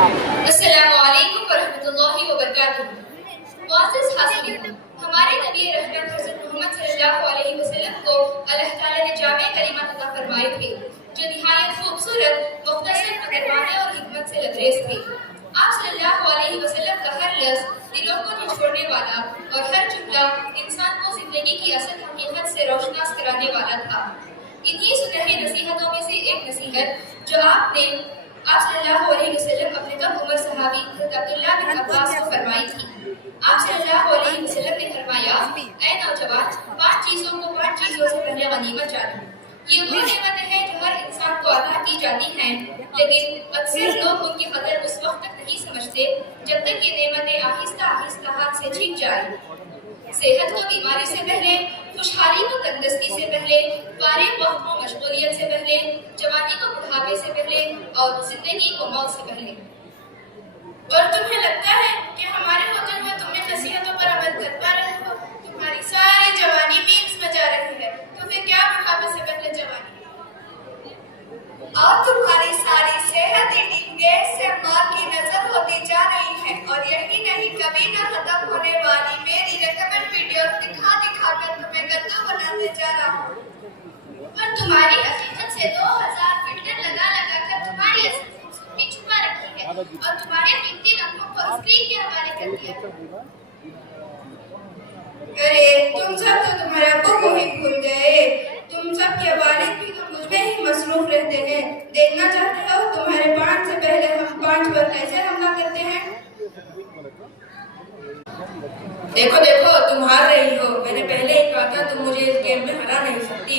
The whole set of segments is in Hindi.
अस्सलामु अलैकुम वरहमतुल्लाहि वबरकातुहू। मुअज़्ज़िज़ हाज़िरीन, हमारे नबी रहमत हज़रत मोहम्मद सल्लल्लाहु अलैहि वसल्लम को अल्लाह ताला ने जामे कलिमा अता फरमाए थे, जो निहायत खूबसूरत, मुख्तसर, मगरवाने और हिकमत से लबरेज थे। आप सल्लल्लाहु अलैहि वसल्लम का हर लफ्ज़ दिलों को झिझोड़ने वाला और हर जुमला इंसान को जिंदगी की असल हकीकत से रोशनास कराने वाला था। इन्हीं सुनहरी नसीहतों में से एक नसीहत जो आप सल्लल्लाहु अलैहि वसल्लम अपने कम उम्र सहाबी अब्दुल्लाह बिन अब्बास को फरमाई थी। आप सल्लल्लाहु अलैहि वसल्लम ने फरमाया, ऐ नौजवान, 5 चीजों से पहले गनीमत जानो। ये वो नेमतें हैं जो हर इंसान को अता की जाती हैं, लेकिन अक्सर लोग उनकी कदर उस वक्त तक नहीं समझते जब तक ये नेमतें आहिस्ता आहिस्ता हाथ से छिन जाए। सेहत को बीमारी से पहले, खुशहाली को तंदुरुस्ती से पहले, फारिग वक्त को मशगूलियत से पहले, जवानी को बुढ़ापे से पहले और जिंदगी को मौत से पहले। और तुम्हें लगता है कि हमारे होते हुए तुमने नसीहतों पर अमल कर पा रहे हो? तुम्हारी सारी जवानी भी इसमें जा रही है, तो फिर क्या बुढ़ापे से पहले जवानी? और तुम्हारी सारी सेहत बेस से मार की नजर होती जा रही है। और यही नहीं, कभी न खत्म होने वाली मेरी रेकमेंड वीडियोस दिखा कर तुम्हें गद्दा बनाते जा रहा हूँ। और तुम्हारी हकीकत से 2000 फिल्टर लगा कर तुम्हारी असल खूबसूरती छुपा रखी है और तुम्हारे कीमती रंगों को स्क्रीन के हवाले कर दिया। अरे तुम सब तो तुम्हारे अब्बू को ही भूल गए। तुम सब के वालिद भी तो मुझ में ही मसरूफ रहते हैं। देखना चाहते हो तुम्हारे 5 से पहले हम 5 पर कैसे हमला करते हैं? देखो देखो, तुम हार रही हो। मैंने पहले ही कहा था तुम मुझे इस गेम में हरा नहीं सकती।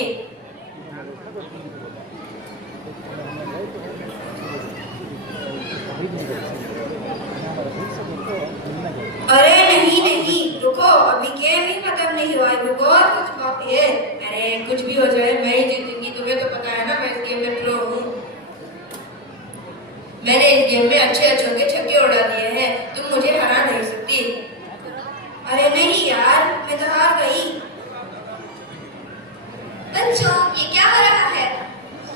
अरे नहीं, रुको, अभी गेम ही खत्म नहीं हुआ है। रुको, कुछ बाकी है। अरे कुछ भी हो जाए, मैं ही जीतूंगी। तुम्हें तो पता है ना मैं इस गेम में प्रो हूँ। मैंने इस गेम में अच्छे के छक्के उड़ा दिए हैं। तुम मुझे हरा नहीं सकती। अरे नहीं यार, मैं तो हार गई। बच्चों, ये क्या हो रहा है?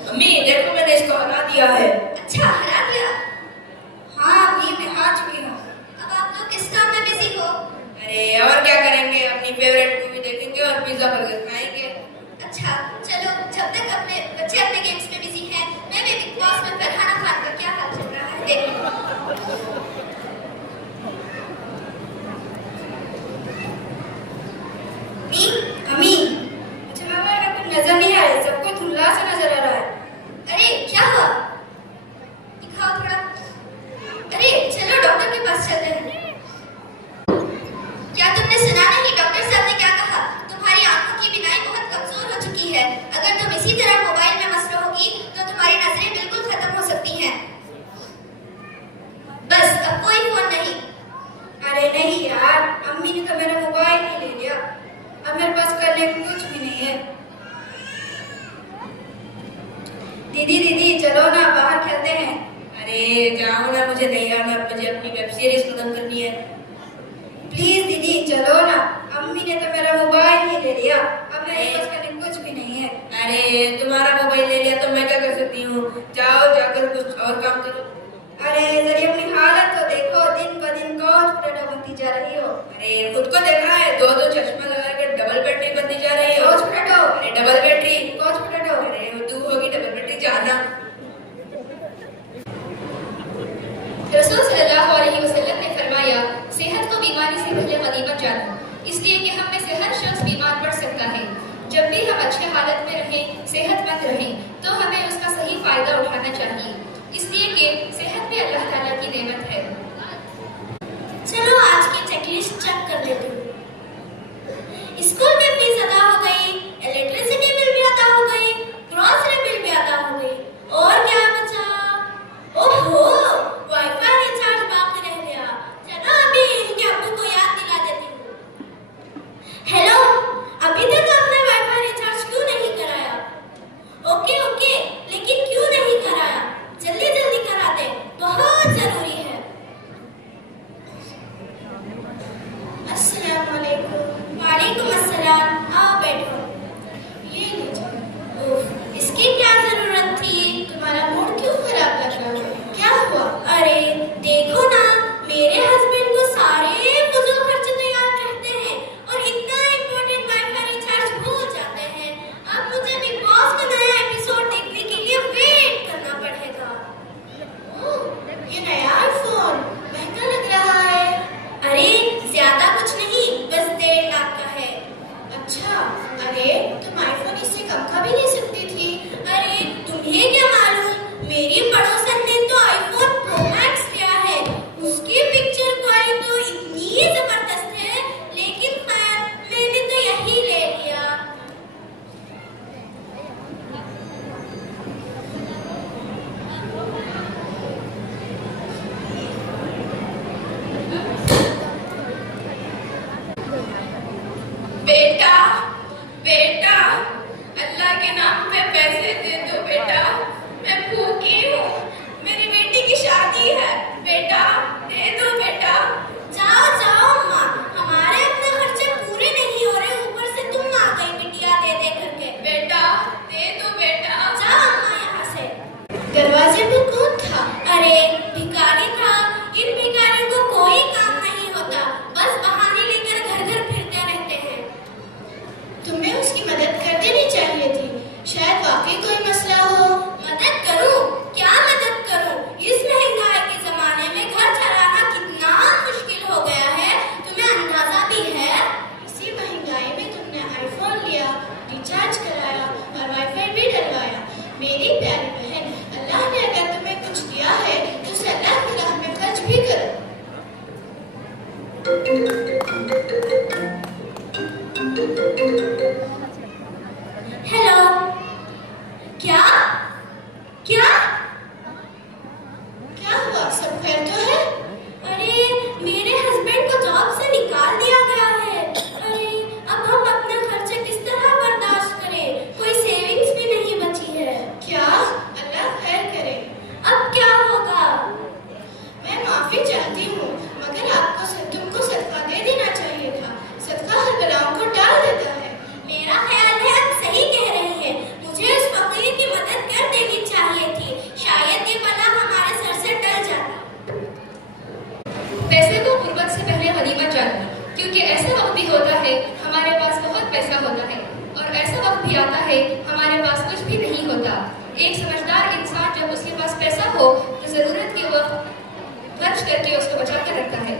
मम्मी देखो, मैंने इसको हरा दिया है। अच्छा, हरा दिया? हाँ, ये मैं हार चुकी हूँ। अब आप लोग किस काम में बिजी हो? अरे और क्या करेंगे, अपनी फेवरेट मूवी देखेंगे और पिज्जा बर्गर खाएंगे। अच्छा चलो, जब तक अपने बच्चे अपने गेम्स में बिजी हैं, मैं भी बिग बॉस में फरहाना खान का क्या हाल चल रहा है देखूं। अम्मी, मुझे लगा कि कुछ नजर नहीं आ रहा, सब कुछ धुंधला सा नजर आ रहा है। अरे क्या हुआ? दिखाओ थोड़ा। अरे चलो डॉक्टर के पास चलते हैं। क्या तुमने सुना नहीं? डॉक्टर साहब ने क्या कहा? तुम्हारी आंखों की बीनाई बहुत कमजोर हो चुकी है। अगर तुम इसी तरह मोबाइल में मस्त रहोगी तो तुम्हारी नजरें बिल्कुल खत्म हो सकती हैं। बस अब कोई फोन नहीं। अरे नहीं यार, अम्मी ने तो मेरा मोबाइल ही ले लिया। अब मेरे पास करने को कुछ भी नहीं है। दीदी चलो ना, बाहर खेलते हैं। अरे जाओ ना, मुझे नहीं आना। मुझे अपनी वेब सीरीज खत्म करनी है। प्लीज दीदी चलो ना, अम्मी ने तो मेरा मोबाइल ही ले लिया। अब मेरे पास करने को कुछ भी नहीं है। अरे तुम्हारा मोबाइल ले लिया तो मैं क्या कर सकती हूँ? जाओ जाकर कुछ और काम करो। अरे जरा अपनी हालत तो देखो, दिन ब दिन कौन पोटैटो बनती जा रही हो। अरे खुद को देखा है? दो चश्मा लगा कर डबल बैटरी बनती जा रही हो। कौन पोटैटो? अरे डबल बैटरी। कौन पोटैटो? अरे तू होगी डबल बैटरी, जाना। रसूल सल्लल्लाहु अलैहि वसल्लम ने फरमाया, सेहत को बीमारी से पहले गनीमत जानो, इसलिए कि हम में से हर शख्स बीमार पड़ सकता है। जब भी हम अच्छे हालत में रहें, सेहतमंद रहें, तो हमें उसका सही फायदा उठाना चाहिए, इसलिए कि सेहत भी अल्लाह ताला की नेमत है। चलो आज की चेकलिस्ट चेक कर लेते हैं। स्कूल में फीस अदा हो गई, इलेक्ट्रिसिटी बिल भी अदा हो गई, ग्रोसरी बिल भी अदा हो गई, और क्या बचा? ओहो, वाईफाई रिचार्ज बाकी रह गया। चलो अभी इनके अब्बू को याद दिला देती हूँ। हेलो, अभी तक आपने वाईफाई रिचार्ज क्यों नहीं कराया? ओके, लेकिन क्यों नहीं कराया? जल्दी करा दे, बहुत जरूरी है। क्योंकि ऐसा वक्त भी होता है हमारे पास बहुत पैसा होता है और ऐसा वक्त भी आता है हमारे पास कुछ भी नहीं होता। एक समझदार इंसान जब उसके पास पैसा हो तो जरूरत के वक्त खर्च करके उसको बचा कर रखता है।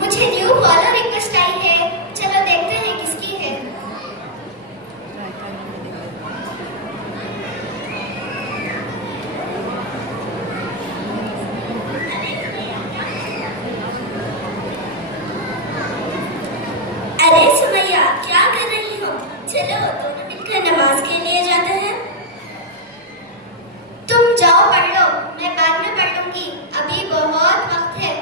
मुझे न्यू फॉलो रिक्वेस्ट आई है, चलो देखते हैं किसकी है। अरे सुमैया, क्या कर रही हो? चलो दोनों मिलकर नमाज के लिए जाते हैं। तुम जाओ पढ़ लो, मैं बाद में पढ़ लूंगी, अभी बहुत वक्त है।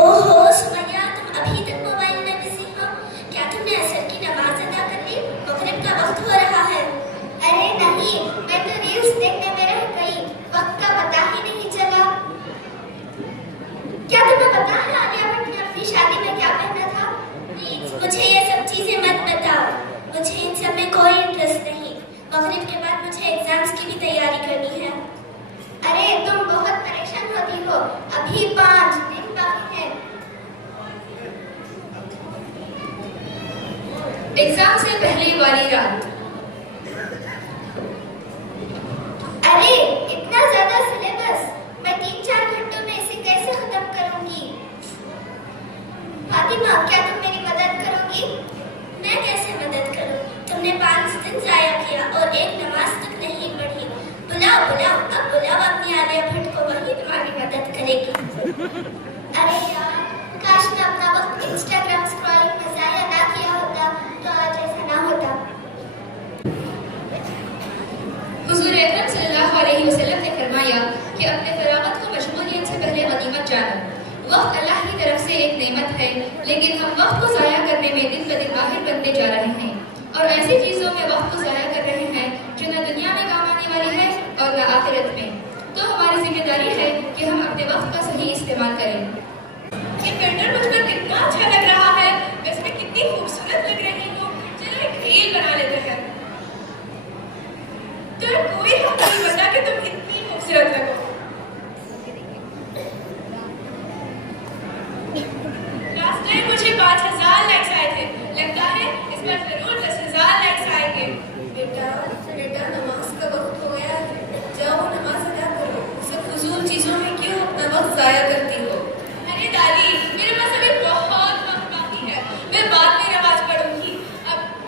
ओहो सुमैया, तुम अभी तक मोबाइल में बिजी हो। क्या तुमने असर की नमाज अदा कर ली? मगरिब का वक्त हो रहा है। अरे नहीं, मैं तो रील्स देखने में रह गई, वक्त का पता ही नहीं चला। क्या तुम्हें पता है आलिया भट्ट ने अपनी शादी में क्या पहना था? प्लीज मुझे ये सब चीजें मत बताओ, मुझे इन सब में कोई इंटरेस्ट नहीं। मगरिब के बाद मुझे एग्जाम्स की भी तैयारी करनी है। अरे तुम बहुत परेशान होती हो, अभी 5 दिन बाकी है। एग्जाम से पहले वाली रात। अरे इतना ज्यादा सिलेबस, मैं 3-4 घंटों में इसे कैसे खत्म करूंगी? फातिमा, क्या तुम मेरी मदद करोगी? मैं कैसे मदद करूं? तुमने 5 दिन जाया किया और एक नमाज तक नहीं पढ़ी। बुलाओ बुलाओ, अब बुलाओ अपनी आलिया भट्ट को, वही तुम्हारी मदद करेगी। अरे यार, काश मैं अपना वक्त इंस्टाग्राम स्क्रॉलिंग में जाया ना किया होता तो आज ऐसा ना होता। हुजूर अकरम सल्लल्लाहु अलैहि वसल्लम ने फरमाया कि अपने फरागत को मशगूलियत से पहले गनीमत जानो। वक्त अल्लाह की तरफ से एक नेमत है, लेकिन हम वक्त को ज़ाया करने में दिन ब दिन माहिर बनते जा रहे हैं और ऐसी चीज़ों में वक्त को ज़ाया कर रहे हैं जो न दुनिया में काम आने वाली है और न आखिरत में। तो हमारी जिम्मेदारी है कि हम अपने वक्त का सही इस्तेमाल करें। ये फिल्टर मुझ पर कितना अच्छा लग रहा है, वैसे मैं कितनी खूबसूरत लग रही हूँ। चलो एक रील बना लेते हैं। तो कोई हक नहीं बता कि तुम इतनी खूबसूरत लगो। लास्ट टाइम मुझे 5000 लाइक्स आए थे, लगता है इस बार जरूर 10,000 लाइक्स आएंगे। बेटा नमाज का वक्त हो गया है, जाओ नमाज अदा करो। सब फजूल चीजों में क्यों अपना वक्त जाया करती हो? अरे दादी, मेरे पास अभी बहुत वक्त बाकी है, मैं बाद में नमाज पढ़ूंगी।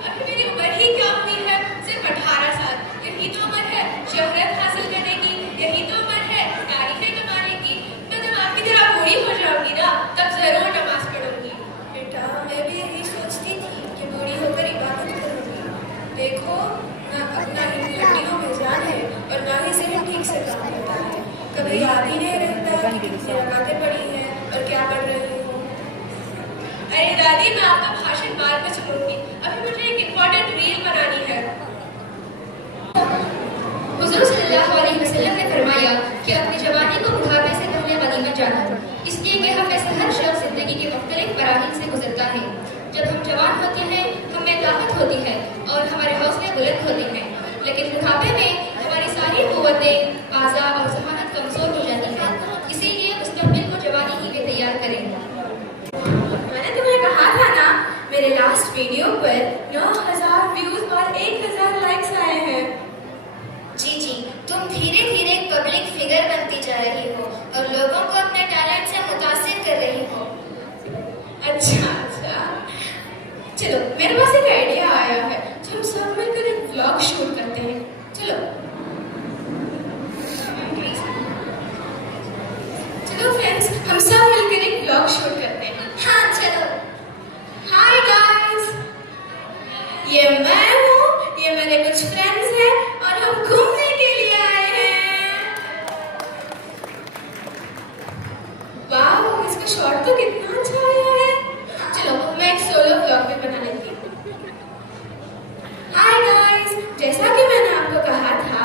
अभी मेरी उम्र ही क्या हुई है, सिर्फ 18 साल। यही तो उम्र है शोहरत हासिल करने की, यही तो उम्र है तारीफें कमाने की। मैं जब आपकी तरह बूढ़ी हो जाऊंगी ना, तब जरूर नमाज पढ़ूंगी। बेटा मैं भी यही सोचती थी कि बूढ़ी होकर इबादत करूंगी। देखो ना ही हड्डियों में जान है और ना ही सेहत ठीक से काम करता है। कभी याद ही नहीं रहता कि कितनी रकातें पढ़ी हैं और क्या पढ़ रही हूँ। अरे दादी, मैं आपका भाषण बाद में छोड़ूंगी, अभी मुझे एक इम्पोर्टेंट रील बनानी है। हुजूर सल्लल्लाहु अलैहि वसल्लम ने फरमाया कि अपनी जवानी को बुढ़ापे से पहले गनीमत जानो, इसलिए कि हम में से हर शख्स जिंदगी के मुख्तलिफ मराहिल से गुजरता है। जब हम जवान होते हैं हम में ताकत होती है और हमारे हौसले बुलंद होते हैं, लेकिन बुढ़ापे में हमारी सारी कुव्वतें, आज़ा और ज़हानत कमजोर हो जाती है। इसीलिए मुस्तकबिल को जवानी ही में तैयार करें। मैंने तुम्हें कहा था ना, मेरे लास्ट वीडियो पर 9000 व्यूज और 1000 लाइक्स आए हैं। जी, तुम धीरे धीरे पब्लिक फिगर बनती जा रही हो और लोगों को अपने टैलेंट से मुतासिर कर रही हो। अच्छा, चलो मेरे पास एक आइडिया आया है, जो हम सब मिलकर एक व्लॉग शूट करते हैं। चलो फ्रेंड्स, हम सब मिलकर एक व्लॉग शूट करते हैं। हाँ चलो। हाय गाइस, ये मैं हूँ, ये मेरे कुछ फ्रेंड्स हैं और हम घूमने के लिए आए हैं। वाह, इसका शॉट तो कितना अच्छा आया है। चलो मैं एक सोलो व्लॉग भी बना लेती हूँ। हाय गाइस, जैसा कि मैंने आपको कहा था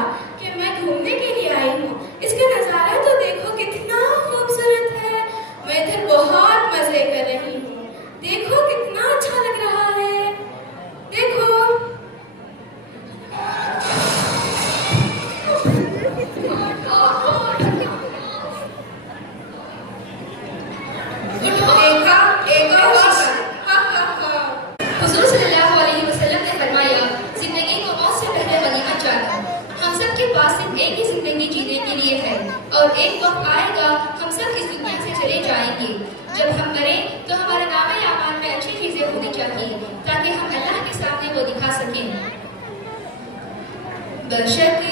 और एक वक्त आएगा हम सब इस दुनिया से चले जाएंगे। जब हम मरें तो हमारा नामे आमाल में अच्छी चीजें होनी चाहिए ताकि हम अल्लाह के सामने वो दिखा सकें। बेशक